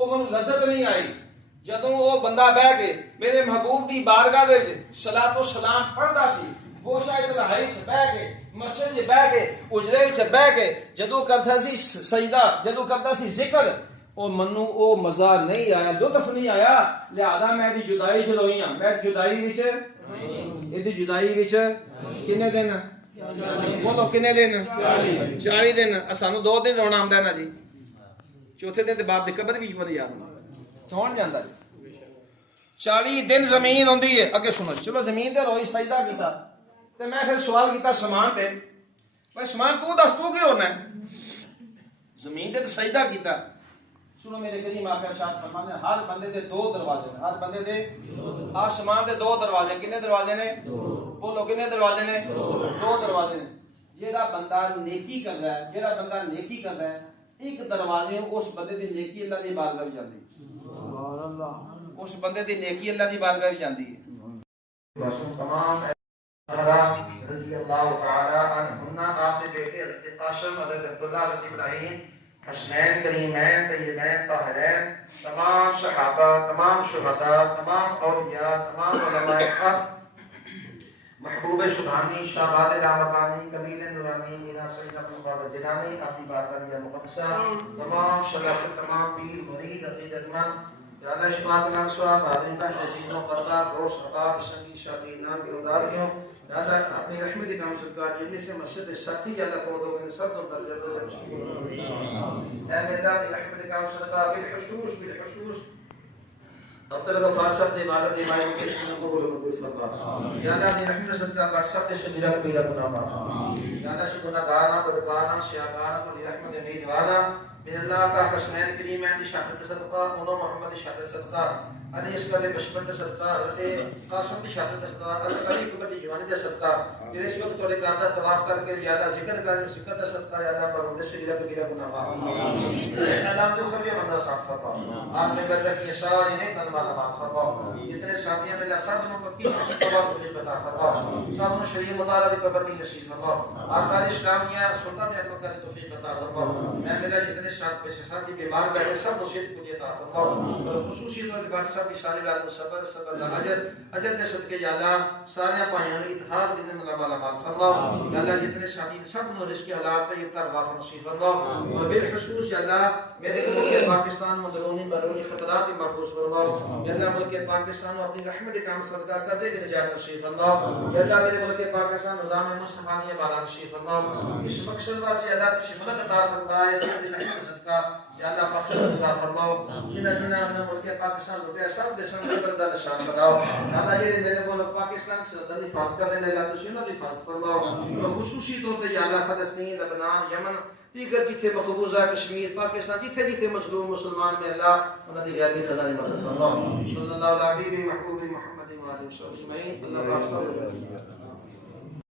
وہ مجھے لذت نہیں آئی جدوں وہ بندہ بہ کے میرے محبوب دی بارگاہ دے صلاۃ و سلام پڑھدا سی گوشہ تنہائی چ بہ کے مسجد چ بہ کے اجرے چ بہ کے جدوں کردا سی سجدہ جدوں کردا سی ذکر او منو او مزہ نہیں آیا لطف نہیں آیا لہذا میں دی جدائی چ روئی ہاں میں جدائی وچ ایدی جدائی وچ کنے دن بولو کنے دن 40 دن سانو 2 دن رونا آندا ہے نا جی چوتھے دن تے باپ دی قبر بھی مجھے یاد نہیں کون جاندا جی 40 دن زمین ہوندی ہے اگے سنو چلو زمین تے روئی سجدہ کیتا تے میں پھر سوال کیتا سمان تے بھائی سمان تو دس تو کی ہونا ہے زمین تے سجدہ کیتا سنو میرے کریم آقا ارشاد فرماتے ہیں ہر بندے دے 2 دروازے ہیں ہر بندے دے آسمان دے 2 دروازے کنے دروازے نے بولو کنے دروازے نے 2 دروازے نے جیڑا بندہ نیکی کردا ہے جیڑا بندہ نیکی کردا ہے ایک دروازے اس بندے دی نیکی اللہ دی بارگاہ وچ جاندی سبحان اللہ اس بندے دی نیکی اللہ دی بارگاہ وچ جاندی ہے تمام رضی اللہ تعالی عنہم آپ کے بیٹے حضرت قاسم حضرت عبداللہ حضرت ابراہیم حسنین کریمین طیبین طاہرین تمام صحابہ تمام شہداء تمام اولیاء تمام علماء حق محبوب سبحانی شہباد رامقانی کمیل نورانی میرا سید ابو بابا جیلانی اپنی بارگاہ مقدسہ تمام سلاسل تمام پیر مرید عقیدت مند یا اللہ شفاعت الام صحاب حاضرین بہن عزیزوں قردار روش حقاب سنگی شاقینان بیوداریوں یا اللہ اپنی رحمت کام صدقہ جنہی سے مسجد ساتھی یا اللہ فوضوں میں سب دو درجہ دو مشکل اے اللہ اپنی رحمت کام صدقہ بالحشوش اب تک غفار صاحب دے والد دے مائے کے شکر کو بولو کوئی فرما یا اللہ اپنی رحمت صدقہ بار صاحب دے سے میرا کوئی گناہ معاف یا اللہ سے گناہگارنا بدکارنا سیاگارنا تو رحمت امیدوارنا من اللہ کا حسنین کریم ہے شہادت صدقہ انہوں محمد شہادت صدقہ علی اسکر بشمت صدقہ حضرت قاسم کی شہادت صدقہ حضرت علی قبر کی جوانی کا صدقہ میرے اس وقت تولے کاندہ طواف کر کے یا اللہ ذکر کر ذکر کا صدقہ یا اللہ پر مدد سے میرا کبیرہ گناہ معاف اللہ تو خبی بندہ صاف فرما آپ نے کر رکھے سارے نیک مالا معاف فرما جتنے ساتھیاں میں اللہ سب کو کی تبار توفیق عطا فرما سب کو شریع مطالعہ کی پابندی نصیب فرما آقا اسلامیہ سلطان احمد کا توفیق عطا فرما اے میرا جتنے ساتھ پہ ساتھی بیمار بیٹھے سب مصیبت کو عطا فرما خصوصی طور پر سب کی ساری بات صبر صبر اجر دے صدقے یا اللہ سارے پائیں اتحاد دین اللہ والا مال فرما یا اللہ جتنے ساتھی سب نو رزق حالات طیب تر وافر نصیب فرما اور بالخصوص یا اللہ میرے ملک پاکستان مندرونی بیرونی خطرات محفوظ فرما یا اللہ ملک پاکستان کو اپنی رحمت کام صدقہ قرضے دی نجات نصیب فرما یا اللہ میرے ملک پاکستان نظام مصطفی بالا نصیب فرما اس مقصد واسطے اللہ کی شفقت عطا فرما اس کی رحمت صدقہ یا اللہ بخش عطا فرما جنہاں ہم ملک پاکستان لوٹے سب دیشوں میں بردہ نشان بناؤ اللہ یہ میرے ملک پاکستان سے اللہ حفاظت کر دے اللہ تسی انہاں دی حفاظت فرماؤ اور خصوصی طور پہ یا اللہ فلسطین لبنان یمن دیگر جتھے مقبوضہ کشمیر پاکستان جتھے جتھے مظلوم مسلمان میں اللہ انہاں دی غیبی خزانے مدد فرماؤ صلی اللہ علیہ محبوب محمد و علیہ وسلم اللہ پاک صلی اللہ علیہ وسلم